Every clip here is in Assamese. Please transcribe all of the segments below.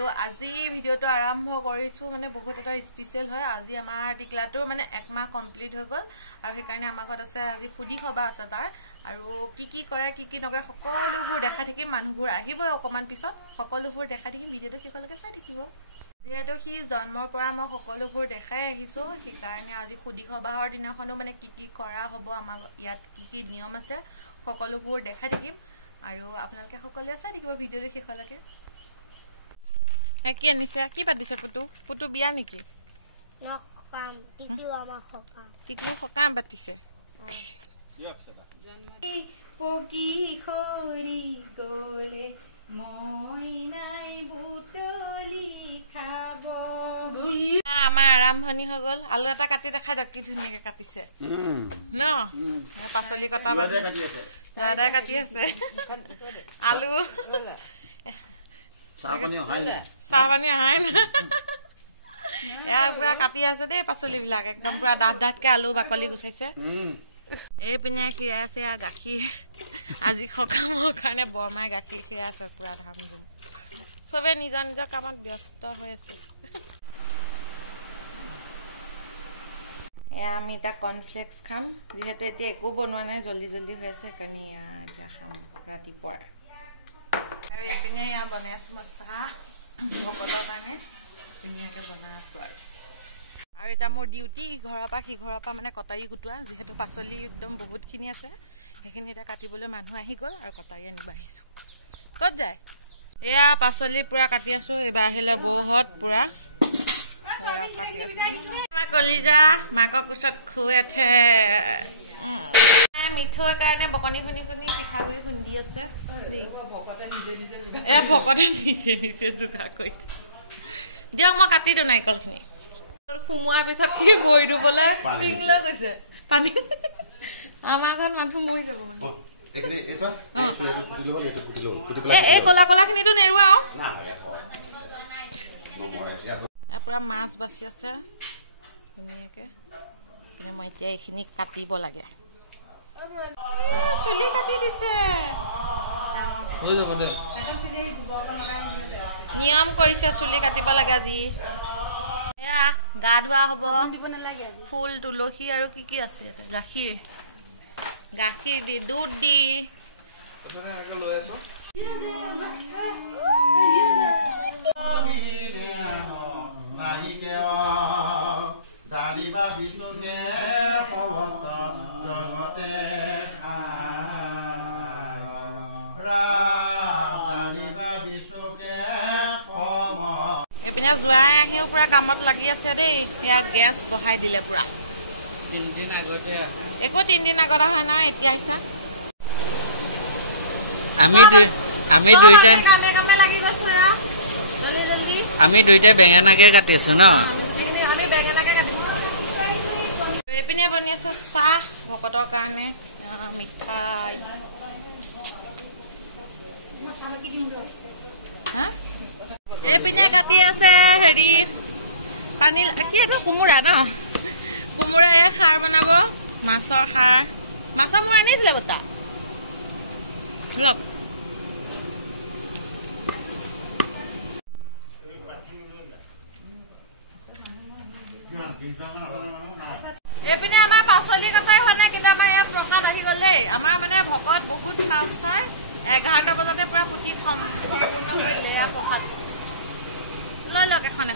আৰু আজি ভিডিঅ'টো আৰম্ভ কৰিছো মানে বহুত এটা স্পেশাল হয় আজি আমাৰ টিকলাটোৰ মানে 1 মাহ কমপ্লিট হৈ গল আৰু সেইকাৰণে আমাৰ ঘৰত আছে আজি খুদি খবা আছে তাৰ আৰু কি কৰে কি নকৰে সকলোবোৰ দেখা থাকিম মানুহবোৰ আহিব অকমান পিছত সকলোবোৰ দেখা থাকিম ভিডিঅ'টো শেষলৈকে চাই থাকিব যেহেতু সি জন্মৰ পৰা মই সকলোবোৰ দেখাই আহিছো সেইকাৰণে আজি খুদি খবাহৰ দিনাখনো মানে কি কৰা হ'ব আমাৰ ইয়াত কি নিয়ম আছে সকলোবোৰ দেখা থাকিম আৰু আপোনালোকে সকলোৱে চাই থাকিব ভিডিঅ'টো শেষলৈকে কি আনিছে কি পাতিছে পুতু বিয়া নেকি নকাম তিতু আমাৰ হকাম কি হকাম পাতিছে কি আছে জন্মদি পকি খৰি গলে মই নাই বুটলি খাব আমাৰ আৰম্ভণি হৈ গল আলু এটা কাটি দেখাই দক কি ধুনীয়াকে কাটিছে ন পাচলি কটা দাদা কাটি আছে আলু চাহপানী আহাই না ইয়াৰ পুৰা কাটি আছে দেই পাচলিবিলাক একদম পুৰা ডাঠকে আলু বাকলি গুচাইছে এইপিনে খিৰা আছে গাখীৰ আজি সকামৰ কাৰণে বৰমাই গাখীৰ খিৰা আছে পুৰা চবে নিজৰ নিজৰ কামত ব্যস্ত হৈ আছে এয়া আমি এটা কৰ্ণফ্লেক্স খাম যিহেতু এতিয়া একো বনোৱা নাই জল্দি হৈ আছে সেইকাৰণে এতিয়া খাম ৰাতিপুৱা আৰু এইপিনে এয়া বনাই আছো মই চাহ ভকতৰ কাৰণে ধুনীয়াকে বনাই আছো আৰু এটা মোৰ ডিউটি ঘৰৰ পৰা মানে কটাৰী গুটোৱা যিহেতু পাচলি একদম বহুতখিনি আছে সেইখিনি এটা কাটিবলৈ মানুহ আহি গ'ল আৰু কটাৰী আনিব আহিছো ক'ত যায় এয়া পাচলি পুৰা কাটি আছো এবাৰ আহিলে বহুত পুৰা কলিজা মাকৰ পিছত খুৱাইছে মিঠৈৰ কাৰণে বকনি খুন্দি পিঠাগুড়ি খুন্দি আছে ভকতে নিজে যোগাৰ কৰিছে দিয়ক মই কাটি দিওঁ নাৰিকলখিনি সোমোৱাৰ পিছত কি বৈ দিবলৈ গৈছে পানী আমাৰ ঘৰত মানুহ মৰি যাব এই কলা খিনিতো নেৰুৱা পুৰা মাছ বাচি আছে ধুনীয়াকে মই এতিয়া এইখিনি কাটিব লাগে চুলি কাটি দিছে হৈ যাব দে নিয়ম কৰিছে চুলি কাটিব লাগে আজি এয়া গা ধোৱা হ'ব দিব নালাগে আজি ফুল তুলসী আৰু কি আছে গাখীৰ দি দুধ দি তনে আগে লৈ আছো জানিবা বিষ্ণুকে সমস্ত জগতে কামত লাগি আছে দেই এয়া গেছ বহাই দিলে পুৰা 3 দিন আগতে একো 3 দিন আগত হয় না এতিয়া আহিছে কামে লাগি গৈছো জলদি আমি দুইটা বেঙেনাকে কাটিছো ন আমি বেঙেনাকে কাটিছো এইপিনে বনি আছে চাহ ভকতৰ কাৰণে মিঠাই এইপিনে কাটি আছে হেৰি পানী কি এইটো কোমোৰা ন কোমোৰাৰে খাৰ বনাব মাছৰ খাৰ মাছৰ মই আনিছিলে বতা এইপিনে আমাৰ পাচলি কটাই হোৱা নাই কিন্তু আমাৰ ইয়াত প্ৰসাদ আহি গল দেই আমাৰ মানে ভকত বহুত ফাষ্ট হয় 11টা বজাতে পুৰা পুঠি সম্পূৰ্ণ প্ৰসাদ লৈ লওক এখন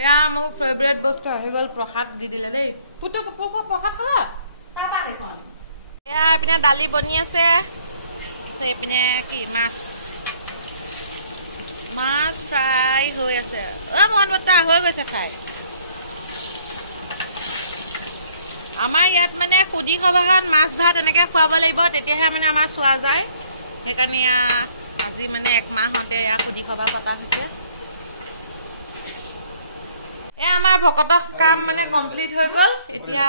এয়া মোৰ ফেভৰেট বস্তু আহি গল প্ৰসাদ দি দিলে দেই পুতু প্ৰসাদ খালা পাবা দেখোন এয়া এইপিনে দালি বনি আছে এইপিনে কি মাছ ফ্ৰাই হৈ আছে মন বতা হৈ গৈছে ফ্ৰাই আমাৰ ইয়াত মানে খুদি খবাত মাছ ভাত এনেকে খুৱাব লাগিব তেতিয়াহে মানে আমাৰ চোৱা যায় সেইকাৰণে আজি মানে 1 মাহ হতে খুদি খবা পতা হৈছে আমাৰ ভকতৰ কাম মানে কমপ্লিট হৈ গল এতিয়া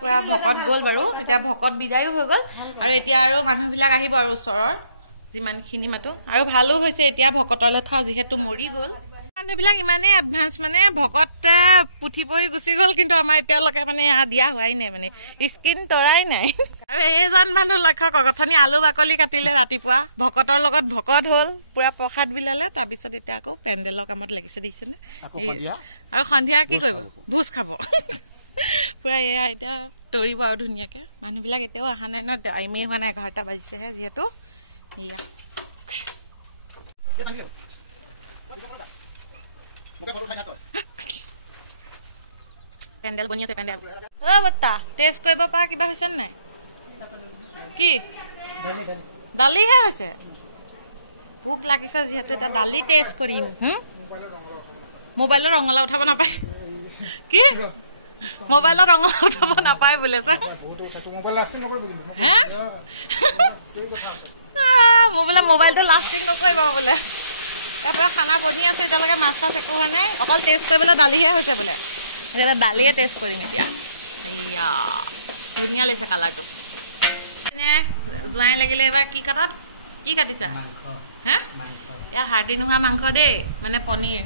পুৰা ভকত গল বাৰু এতিয়া ভকত বিদায়ো হৈ গল আৰু এতিয়া আৰু মানুহবিলাক আহিব আৰু ওচৰৰ যিমানখিনি মাতো আৰু ভালো হৈছে এতিয়া ভকতলৈ থা যিহেতু মৰি গল মানুহবিলাক ইমানেই এডভান্স মানে ভকতে পুঠি পৰি গুচি গ'ল কিন্তু আমাৰ এতিয়ালৈকে মানে দিয়া হোৱাই নাই মানে স্কিন তৰাই নাই আৰু এইজন মানুহ লক্ষ্য কৰক অথনি আলু বাকলি কাটিলে ৰাতিপুৱা ভকতৰ লগত ভকত হ'ল পুৰা প্ৰসাদ বিলালে তাৰপিছত এতিয়া আকৌ পেণ্ডেলৰ কামত লাগিছে দেখিছেনে আকৌ সন্ধিয়া আৰু সন্ধিয়া কি কৰিব ভোজ খাব পুৰা এয়া এতিয়া তৰিব আৰু ধুনীয়াকে মানুহবিলাক এতিয়াও অহা নাই ন টাইমেই হোৱা নাই 11টা বাজিছেহে যিহেতু পেণ্ডেল বনি আছে পেণ্ডেল বত্তা টেষ্ট কৰিব পৰা কিবা হৈছে নাই কি দালিহে হৈছে ভোক লাগিছে যিহেতু এটা দালি টেষ্ট কৰিম মোবাইলৰ ৰঙালাও উঠাব নাপায় কি মোবাইলৰ ৰঙালাও উঠাব নাপায় বোলে মোবাইলটো লাষ্টিং নকৰিব বোলে তাৰপৰা খানা বনি আছে এতিয়ালৈকে মাছ চাছ একো হোৱা নাই অকল টেষ্ট কৰিবলৈ দালিহে হৈছে বোলে এটা দালিয়ে টেষ্ট কৰিম এতিয়া ধুনীয়া লাগিছে কালাৰটো জোৱাই লাগিলে এবাৰ কি কাটা কি কাটিছা এয়া হাৰ্ডি নোহোৱা মাংস দেই মানে পনীৰ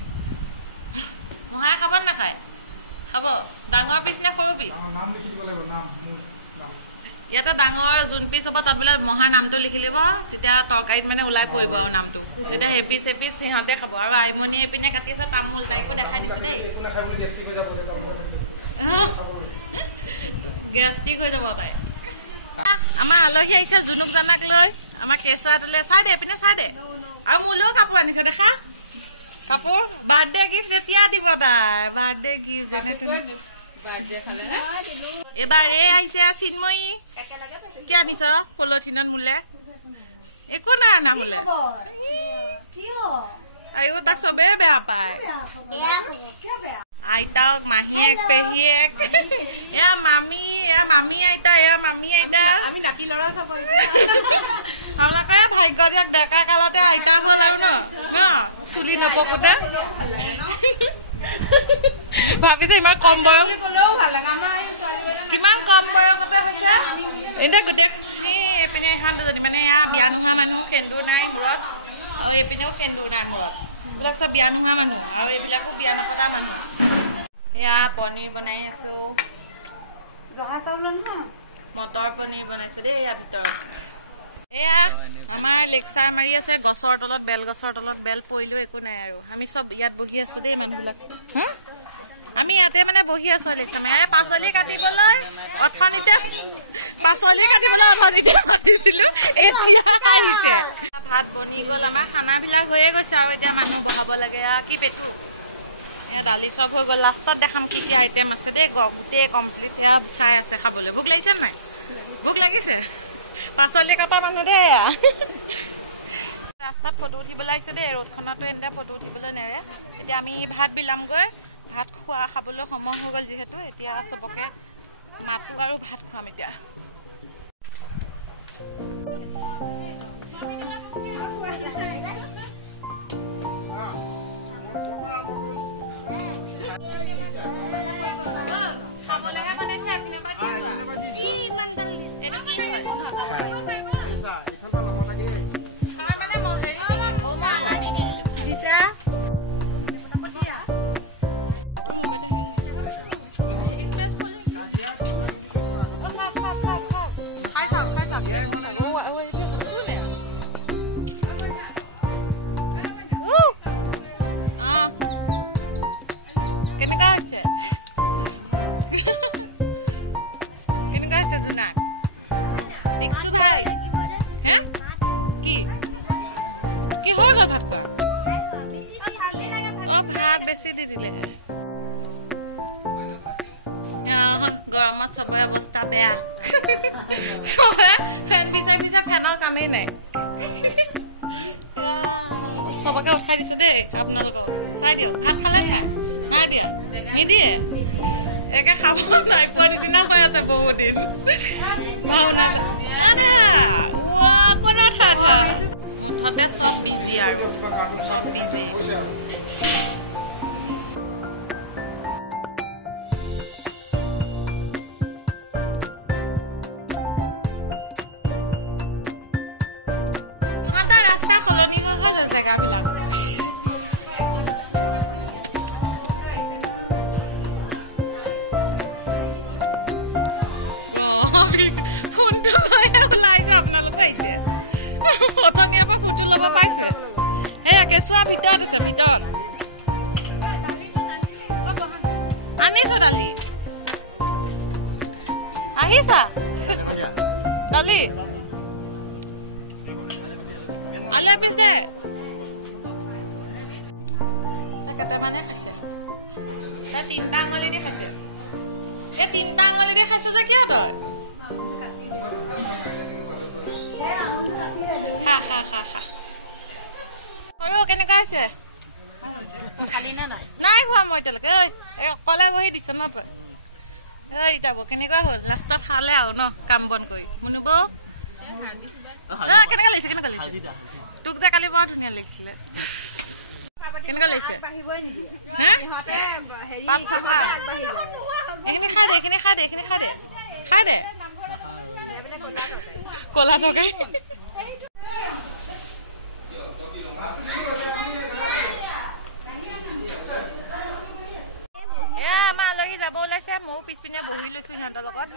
মহাই খাব নাখায় খাব ডাঙৰ পিচ নে সৰু পিচ ইয়াতে ডাঙৰ যোন পিচ হ'ব তাত বোলে মহাৰ নামটো লিখি লিব তেতিয়া তৰকাৰীত মানে ওলাই পৰিব আৰু নামটো তেতিয়া এপিচ এপিচ সিহঁতে খাব আৰু আইমনি এপিনে কাটি আছে তামোল তাইকো দেখাই দিছো দেই গেষ্টিক হৈ যাব তাই আমাৰ আলহী আহিছে জুনুক জানাক লৈ আমাৰ কেঁচুৱাটোলৈ চাই দে এপিনে চাই দে আৰু মোলৈও কাপোৰ আনিছে দেখা কাপোৰ বাৰ্থডে গিফ্ট এতিয়া দিব তাই বাৰ্থডে গিফ্ট বাৰ্থডে খালে এবাৰ এই আহিছে চিন্ময়ী কি আনিছ পলথিনত মোলে একো নাই আনা বোলে আইও তাক চবে বেয়া পায় আইতাক মাহীয়েক পেহীয়েক এয়া মামী আইতা আমি নাতি লৰা চাব আপোনালোকে ভাগ্য দিয়ক ডেকা কালতে আইতা হ'ল আৰু ন চুলি নপকোতে ভাবিছে ইমান কম বয়স কিমান কম বয়সতে হৈছে এতিয়া গোটেই এইপিনে এখন দুজনী মানে বিয়া নোহোৱা মানুহ সেন্দুৰ নাই মূৰত আৰু এইপিনেও সেন্দুৰ নাই মূৰত এইবিলাক চব বিয়া নোহোৱা মানুহ আৰু এইবিলাকো বিয়া নোহোৱা মানুহ এয়া পনীৰ বনাই আছো জহা চাউলৰ নহয় মটৰ পনীৰ বনাইছো দেই ইয়াৰ ভিতৰত এয়া আমাৰ লেকচাৰ মাৰি আছে গছৰ তলত বেলগছৰ তলত বেল পৰিলো একো নাই আৰু আমি চব ইয়াত বহি আছো দেই মানুহবিলাক আমি ইয়াতে মানে বহি আছো লেকচাৰ পাচলি কাটিবলৈ অথনিতে মাতিছিলো ভাত বনি গ'ল আমাৰ খানাবিলাক হৈয়ে গৈছে আৰু এতিয়া মানুহ বহাব লাগে কি পেটু দালি চব হৈ গ'ল লাষ্টত দেখাম কি কি আইটেম আছে দেই গোটেই কমপ্লিট চাই আছে খাবলৈ ভোক লাগিছে নাই ভোক লাগিছে পাচলি কটা মানুহ দেই ৰাস্তাত ফটো উঠিবলৈ আহিছো দেই ৰ'দখনতো এনে ফটো উঠিবলৈ নেৰে এতিয়া আমি ভাত বিলামগৈ ভাত খোৱা খাবলৈ সময় হৈ গ'ল যিহেতু এতিয়া চবকে মাতো আৰু ভাত খুৱাম এতিয়া খাবলৈহে বনাইছে আপুনি সবকে উঠাই দিছো দেই আপোনালোকক চাই দিয়ক ভাত খালে নাই দিয়া নিদিয়ে একে খাব নাই পোৱা নিচিনা হৈ আছে বহুত দিন মুঠতে চব বিজি আৰু চব বিজি আনিছো দালি আহিছা দালি আলে মিছে কেইটামানে খাইছে তাই 3টা আঙুলি দি খাইছে এই 3টা আঙুলি দি খাইছে যে কিয় তই হা হা হা হা আৰু কেনেকুৱা হৈছে খালি না নাই নাই খোৱা মই এতিয়ালৈকে অকলে বহি দিছ ন তই এই যাব কেনেকুৱা হ'ল ৰাস্তাত খালে আৰু ন কাম বন কৰি মুনুব কেনেকুৱা লাগিছে তোক যে কালি বৰ ধুনীয়া লাগিছিলে কেনেকুৱা লাগিছে খাই দে কলা তৰকাৰী আমাৰ আলহী যাব ওলাইছে ময়ো পিছপিনে বহি লৈছো সিহঁতৰ লগত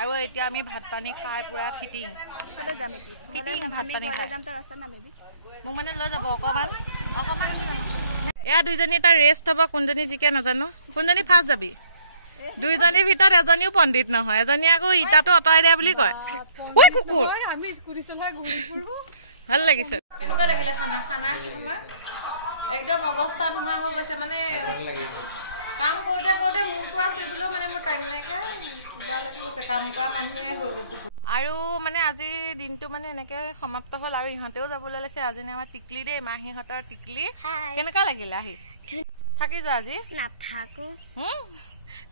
আৰু এতিয়া আমি ভাত পানী খাই পুৰা ফিটিং ভাত পানী খাই মোক মানে লৈ যাব অকমান এয়া দুইজনী এটা ৰেষ্ট হ'ব কোনজনী জিকে নাজানো কোনজনী ফাৰ্ষ্ট যাবি দুইজনীৰ ভিতৰত এজনীও পণ্ডিত নহয় এজনী আকৌ ইটাটো আঁতৰাই দিয়া বুলি কয় আমি স্কুটি চলাই ঘূৰি ফুৰো ভাল লাগিছে কেনেকুৱা লাগিলে খানা খানা একদম অৱস্থা নোহোৱা হৈ গৈছে মানে কাম কৰোঁতে কৰোঁতে মোৰটো আছে বুলিও মানে মোৰ টাইম নাইকিয়া কাম কৰা মানুহে হৈ গৈছে আৰু মানে আজিৰ দিনটো মানে এনেকে সমাপ্ত হ'ল আৰু ইহঁতেও যাবলৈ লৈছে আজি আমাৰ টিকলি দেই মাহীহঁতৰ টিকলি কেনেকুৱা লাগিলে আহি থাকি যোৱা আজি নাথাকো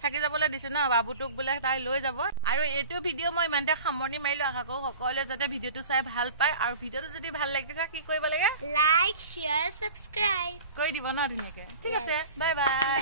থাকি যাবলৈ দিছো ন বাবুটোক বোলে তাই লৈ যাব আৰু এইটো ভিডিঅ' মই ইমানতে সামৰণি মাৰিলো আশা কৰো সকলোৱে যাতে ভিডিঅ'টো চাই ভাল পায় আৰু ভিডিঅ'টো যদি ভাল লাগিছে কি কৰিব লাগে লাইক শ্বেয়াৰ সাবস্ক্ৰাইব কৰি দিব ন ধুনীয়াকে ঠিক আছে বাই বাই